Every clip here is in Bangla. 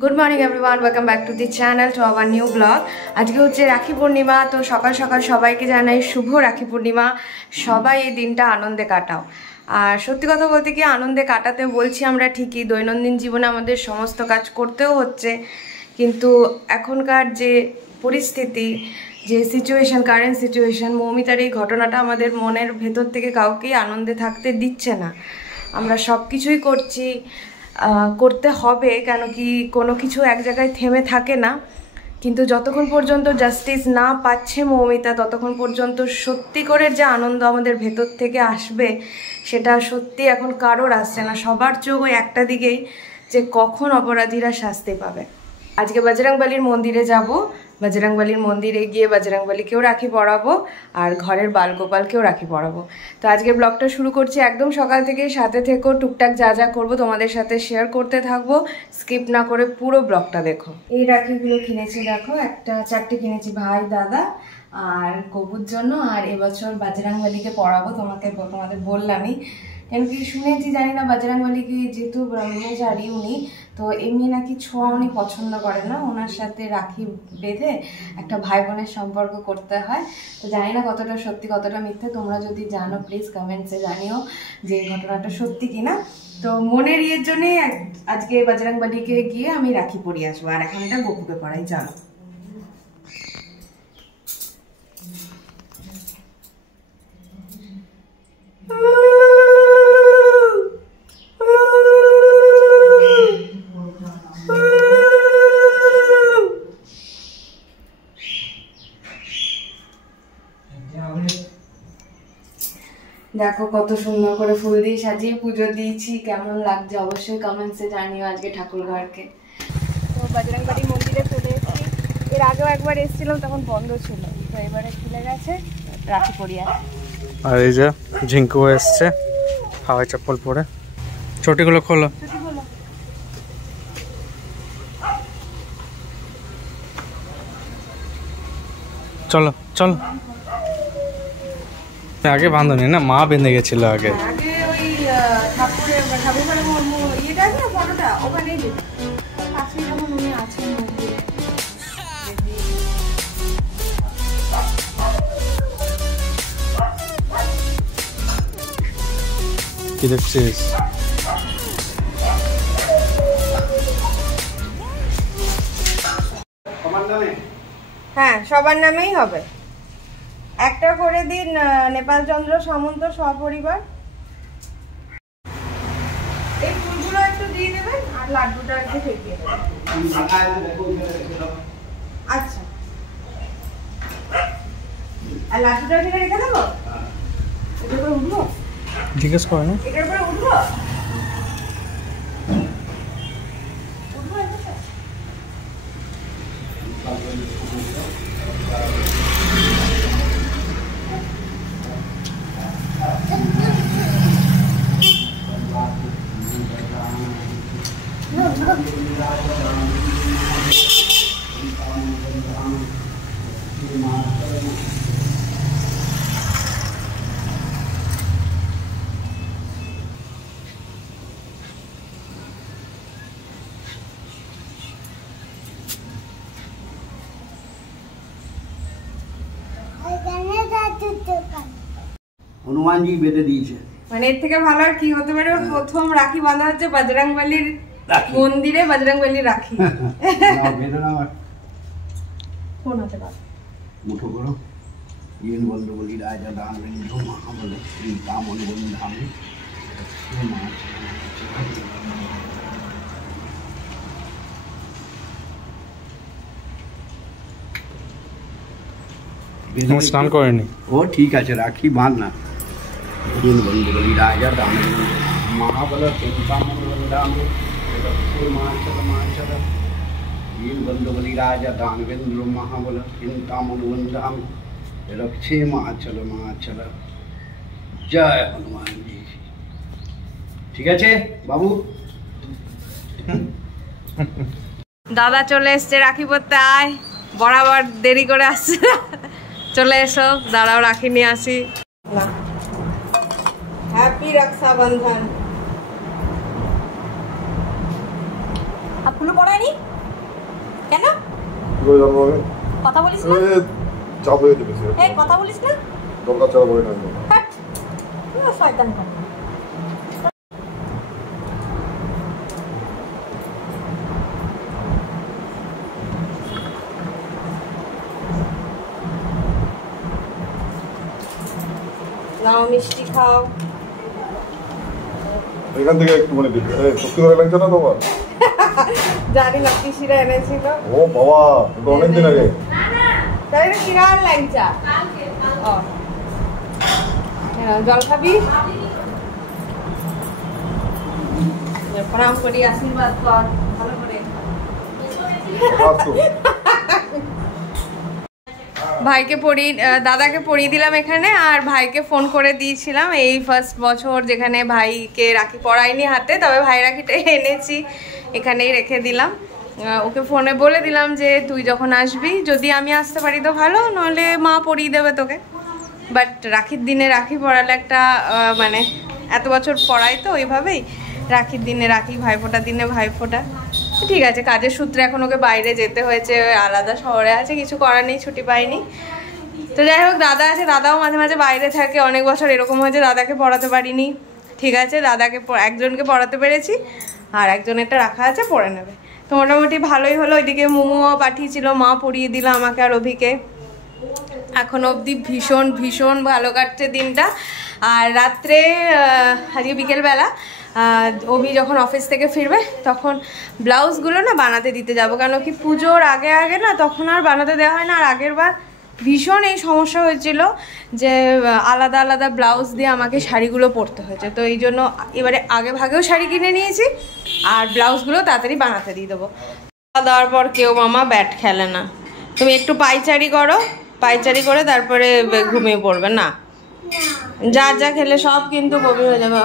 Good morning everyone, welcome back to the channel to our new blog. आज के होच्छे राखी पूर्णिमा। तो सकाल सकाल सबाइके जानाई शुभ राखी पूर्णिमा। सबाई এই দিনটা আনন্দে কাটাও। আর সত্যি কথা বলতে কি আনন্দে কাটাতে বলছি আমরা ঠিকই, দৈনন্দিন জীবনে আমাদের সমস্ত কাজ করতেও হচ্ছে, কিন্তু এখনকার যে পরিস্থিতি, যে সিচুয়েশন, কারেন্ট সিচুয়েশন, মৌমিতার এই ঘটনাটা আমাদের মনের ভেতর থেকে কাউকেই আনন্দে থাকতে দিচ্ছে না। আমরা সব কিছুই করছি, করতে হবে, কেন কি কোনো কিছু এক জায়গায় থেমে থাকে না। কিন্তু যতক্ষণ পর্যন্ত জাস্টিস না পাচ্ছে মৌমিতা, ততক্ষণ পর্যন্ত সত্যি করে যে আনন্দ আমাদের ভেতর থেকে আসবে সেটা সত্যি এখন কারোর আসছে না। সবার চোখ ওই একটা দিকেই, যে কখন অপরাধীরা শাস্তি পাবে। আজকে বজরংবলীর মন্দিরে যাব, বজরংবলীর মন্দিরে গিয়ে বজরংবলীকেও রাখি পরাবো আর ঘরের বালগোপালকেও রাখি পরাবো। তো আজকে ব্লগটা শুরু করছি একদম সকাল থেকে। সাথে থেকো, টুকটাক যা যা করবো তোমাদের সাথে শেয়ার করতে থাকবো, স্কিপ না করে পুরো ব্লগটা দেখো। এই রাখিগুলো কিনেছি, দেখো একটা 4টে কিনেছি ভাই, দাদা আর গবুর জন্য। আর এবছর বজরংবলীকে পরাবো, তোমাদের বললামই, কেন কি শুনেছি, জানি না বজরংবলী কি যেহেতু ব্রহ্মচারী উনি, তো এমনি নাকি ছোঁয়া উনি পছন্দ করেন না। ওনার সাথে রাখি বেঁধে একটা ভাই বোনের সম্পর্ক করতে হয়। তো জানি না কতটা সত্যি কতটা মিথ্যে, তোমরা যদি জানো প্লিজ কমেন্টসে জানিও যে এই ঘটনাটা সত্যি কিনা। তো মনের ইয়ের জন্যই আজকে বজরংবলীকে গিয়ে আমি রাখি পরিয়ে আসবো, আর এখন এটা গপুকে পড়াই। জানো দেখো কত সুন্দর করে ফুল দিয়ে সাজিয়ে পুজো দিয়েছি, কেমন লাগছে অবশ্যই কমেন্টসে জানিও আজকে ঠাকুর ঘরকে। তো বজরংবলী মন্দিরে চলে এসেছি। এর আগেও একবার এসেছিলাম, তখন বন্ধ ছিল, তো এবারে খুলে গেছে, রাখি পরিয়ে। আর এই যে ঝিঙ্কু এসছে হাওয়াই চপ্পল পরে। চটিগুলো খোলো, চলো চলো। আগে বাঁধনি না, মা বেঁধে গেছিল আগে। আগে ওই ঠাকুরের ইয়েটা আছে না, ফটোটা ওখানেই যেত। কাছে যখন উনি আছেন মন্দিরে। কি দেখছিস? হ্যাঁ, সবার নামেই হবে। একটা করে দিন নেপাল চন্দ্র সামন্ত সপরিবার। এই ফুলগুলো একটু দিয়ে দেবেন আর লাড্ডুটা একটু ঠেকিয়ে দেবেন। আচ্ছা, আর লাড্ডুটা এখানে রেখে দেবো। এটার উপরে উঠবো, জিজ্ঞেস করো না, এটার উপরে উঠবো। হনুমান জি বেঁধে দিয়েছে, মানে এর থেকে ভালো আর কি হতে পারে। প্রথম রাখি বাঁধা হচ্ছে বজরংবলীর মন্দিরে, বজরংবলীর রাখি। কোন হাতে বাঁধা? মুঠো করো। ইন বন্ধু বলি রাজা দান মহাবল শ্রী কাম অনুবন্ধাম। স্নান করেনি ও, ঠিক আছে, রাখি বাঁধ না। ইন বন্ধু বলি রাজা দান মহাবল শ্রী কাম অনুবন্ধাম। ইন বন্ধু বলি রাজা দানবেন্দ্র মহাবল ইন কাম অনুবন্ধাম। রক্ষে মা চলো মা চলো। জয় হনুমান জি। ঠিক আছে বাবু। দাদা চলে এসছে রাখি পরতে। আয়, বরাবর দেরি করে আসছে। চলে এসো, দাঁড়াও রাখি নিয়ে আসি। হ্যাপি রক্ষাবন্ধন। আর ফুলু পড়ায়নি কেন? কথা বলিস না? চাপ হয়ে যাবে সে। এই কথা বলিস না? দরকার ছাড়া বলে না। হাট। পুরো শয়তান কর। নাও মিষ্টি খাও। এখান থেকে একটু মানে দিবে। এই সত্যি করে লাগছে না তোমার? জানি না পিসিরা এনেছিল। ও বাবা, তো অনেক দিন আগে। তাই না কিরার লাগছে? ও। জল খাবি? প্রণাম করি, আশীর্বাদ কর ভালো করে। ভাইকে দাদাকে পরিয়ে দিলাম এখানে, আর ভাইকে ফোন করে দিয়েছিলাম এই ফার্স্ট বছর যেখানে ভাইকে রাখি পরাইনি হাতে, তবে ভাই রাখিটা এনেছি এখানেই রেখে দিলাম। ওকে ফোনে বলে দিলাম যে তুই যখন আসবি, যদি আমি আসতে পারি তো ভালো, নাহলে মা পরিয়ে দেবে তোকে। বাট রাখির দিনে রাখি পরালে একটা মানে এত বছর পরাই তো ওইভাবেই, রাখির দিনে রাখি, ভাইফোঁটার দিনে ভাইফোঁটা। ঠিক আছে, কাজের সূত্রে এখন ওকে বাইরে যেতে হয়েছে, আলাদা শহরে আছে, কিছু করার নেই, ছুটি পাইনি। তো যাই হোক, দাদা আছে, দাদাও মাঝে মাঝে বাইরে থাকে। অনেক বছর এরকম হয়েছে দাদাকে পড়াতে পারিনি। ঠিক আছে, দাদাকে একজনকে পড়াতে পেরেছি, আর একজনেরটা রাখা আছে, পড়ে নেবে। তো মোটামুটি ভালোই হলো। ওইদিকে মোমোও পাঠিয়েছিল, মা পড়িয়ে দিল আমাকে আর অভিকে। এখন অবধি ভীষণ ভীষণ ভালো কাটছে দিনটা। আর রাত্রে আজকে বিকেলবেলা অভি যখন অফিস থেকে ফিরবে তখন ব্লাউজগুলো না বানাতে দিতে যাব, কেন কি পুজোর আগে আগে না তখন আর বানাতে দেওয়া হয় না। আর আগের বার ভীষণ এই সমস্যা হয়েছিল যে আলাদা আলাদা ব্লাউজ দিয়ে আমাকে শাড়িগুলো পরতে হয়েছে। তো এই জন্য এবারে আগে ভাগেও শাড়ি কিনে নিয়েছি, আর ব্লাউজগুলো তাড়াতাড়ি বানাতে দিয়ে দেবো। খাওয়া দাওয়ার পর কেউ মামা ব্যাট খেলে না, তুমি একটু পাইচারি করো, পাইচারি করে তারপরে ঘুমিয়ে পড়বে। না যা যা খেলে সব কিন্তু বমি হয়ে যাবে।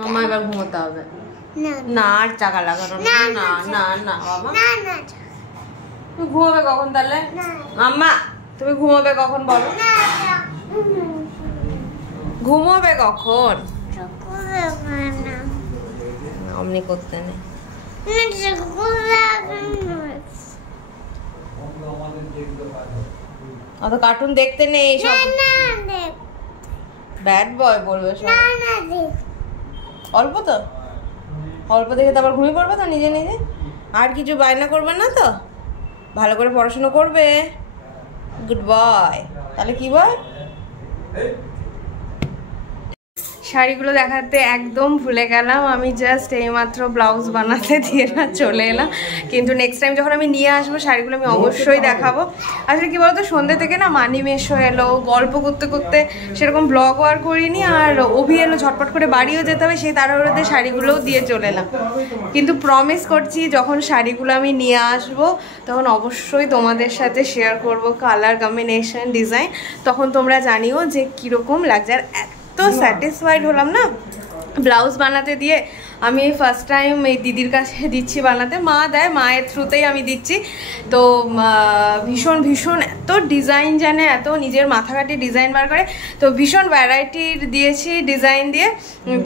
মামা এবার ঘুমোতে হবে না, আর চাকা লাগানো না না না না বাবা। তুমি ঘুমাবে কখন তাহলে? মাম্মা তুমি ঘুমাবে কখন বলো? ঘুমাবে কখন? অমনি করতে নেই। অত কার্টুন দেখতে নেই, সব ব্যাড বয় বলবে সব। অল্প তো, অল্প দেখে তারপর ঘুমিয়ে পড়বে তো নিজে নিজে। আর কিছু বায়না করবে না তো, ভালো করে পড়াশোনা করবে। Good boy. তাহলে কি বয়? শাড়িগুলো দেখাতে একদম ভুলে গেলাম, আমি জাস্ট এইমাত্র ব্লাউজ বানাতে দিয়ে না চলে এলাম। কিন্তু নেক্সট টাইম যখন আমি নিয়ে আসবো শাড়িগুলো আমি অবশ্যই দেখাবো। আসলে কি বলতো, সন্ধ্যে থেকে না মানি মেশো এলো, গল্প করতে করতে সেরকম ব্লগও আর করিনি, আর অভি এলো, ঝটপট করে বাড়িও যেতে হবে, সেই তাড়াহুড়োতে শাড়িগুলোও দিয়ে চলে এলাম। কিন্তু প্রমিস করছি যখন শাড়িগুলো আমি নিয়ে আসবো তখন অবশ্যই তোমাদের সাথে শেয়ার করব কালার কম্বিনেশন, ডিজাইন। তখন তোমরা জানিও যে কীরকম লাগছে। আর তো স্যাটিসফাইড হলাম না ব্লাউজ বানাতে দিয়ে। আমি ফার্স্ট টাইম এই দিদির কাছে দিচ্ছি বানাতে, মা দেয়, মায়ের থ্রুতেই আমি দিচ্ছি। তো ভীষণ ভীষণ এত ডিজাইন জানে, এত নিজের মাথা কাটি ডিজাইন বার করে। তো ভীষণ ভ্যারাইটির দিয়েছি ডিজাইন দিয়ে।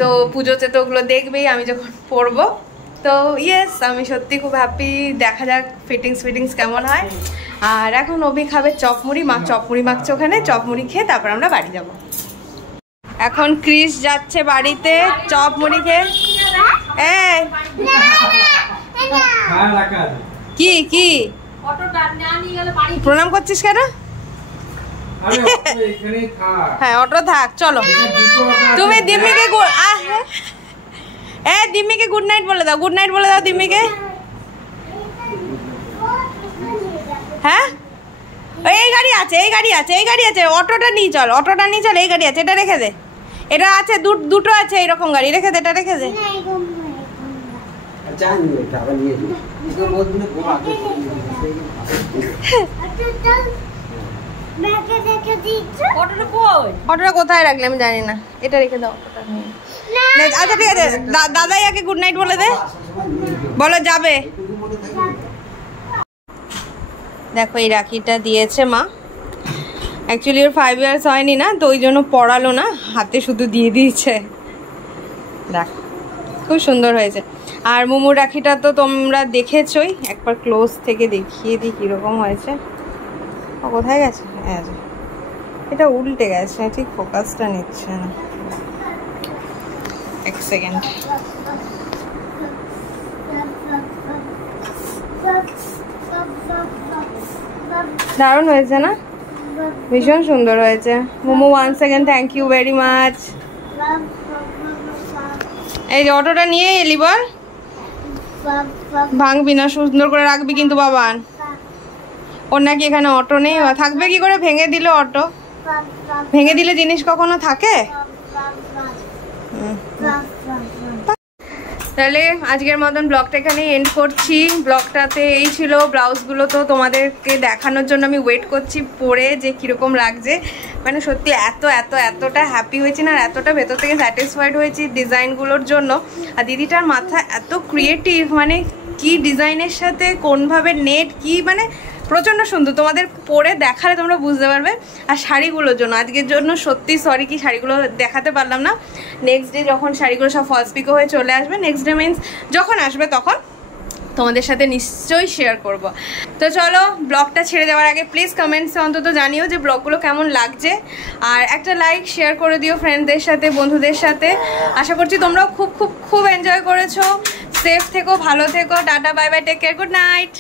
তো পুজোতে তো ওগুলো দেখবেই আমি যখন পরবো। তো ইয়েস, আমি সত্যি খুব হ্যাপি। দেখা যাক ফিটিংস কেমন হয়। আর এখন অভি খাবে চপমুড়ি, মা চপমুড়ি মাখছে ওখানে, চপমুড়ি খেয়ে তারপর আমরা বাড়ি যাবো। এখন ক্রিস যাচ্ছে বাড়িতে চপ মুড়ি খেয়ে। কি কি প্রণাম করছিস কেন? হ্যাঁ অটো থাক, চলো। তুমি দিম্মিকে দিম্মিকে গুড নাইট বলে দাও, গুড নাইট বলে দাও দিম্মিকে। হ্যাঁ এই গাড়ি আছে, এই গাড়ি আছে, এই গাড়ি আছে, অটোটা নিয়ে চল, অটোটা নিয়ে চল, এই গাড়ি আছে, এটা রেখে দে। এটা আছে, দুটো আছে এইরকম গাড়ি, রেখে দে, এটা রেখে দে। অটোটা কোথায় রাখলে আমি জানি না, এটা রেখে দাও। আচ্ছা ঠিক আছে, দাদাই আগে গুড নাইট বলে দে, বলো যাবে। দেখো এই রাখিটা দিয়েছে মা। অ্যাকচুয়ালি ওর 5 ইয়ার্স হয়নি না, তো ওই জন্য পড়ালো না, হাতে শুধু দিয়ে দিয়েছে। দেখ খুব সুন্দর হয়েছে। আর মোমোর রাখিটা তো তোমরা দেখেছই, একবার ক্লোজ থেকে দেখিয়ে দিই কীরকম হয়েছে। ও কোথায় গেছে? হ্যাঁ, এটা উল্টে গেছে, ঠিক ফোকাসটা নিচ্ছে না। এক সেকেন্ড। দারুণ হয়েছে না? ভীষণ সুন্দর হয়েছে momo. One second, thank you very much. এই যে অটোটা নিয়ে এলি, বল ভাঙবি না, সুন্দর করে রাখবি কিন্তু বাবান। ওর নাকি এখানে অটো নেই, থাকবে কি করে? ভেঙে দিল অটো, ভেঙে দিলে জিনিস কখনো থাকে? তাহলে আজকের মতন ব্লগটা এখানে এন্ড করছি। ব্লগটাতে এই ছিল, ব্লাউজগুলো তো তোমাদেরকে দেখানোর জন্য আমি ওয়েট করছি পরে যে কীরকম লাগছে। মানে সত্যি এতটা হ্যাপি হয়েছি না, আর এতটা ভেতর থেকে স্যাটিসফাইড হয়েছি ডিজাইনগুলোর জন্য। আর দিদিটার মাথা এত ক্রিয়েটিভ, মানে কি ডিজাইনের সাথে কোনভাবে নেট কি, মানে প্রচণ্ড সুন্দর। তোমাদের পরে দেখালে তোমরা বুঝতে পারবে। আর শাড়িগুলোর জন্য আজকের জন্য সত্যি সরি কি শাড়িগুলো দেখাতে পারলাম না। নেক্সট ডে যখন শাড়িগুলো সব ফলস পিকো হয়ে চলে আসবে, নেক্সট ডে মিনস যখন আসবে তখন তোমাদের সাথে নিশ্চয়ই শেয়ার করব। তো চলো, ব্লগটা ছেড়ে দেওয়ার আগে প্লিজ কমেন্টসে অন্তত জানিও যে ব্লগগুলো কেমন লাগছে। আর একটা লাইক শেয়ার করে দিও ফ্রেন্ডদের সাথে, বন্ধুদের সাথে। আশা করছি তোমরাও খুব এনজয় করেছো। সেফ থেকো, ভালো থেকো। Tata, bye bye, take care, good night.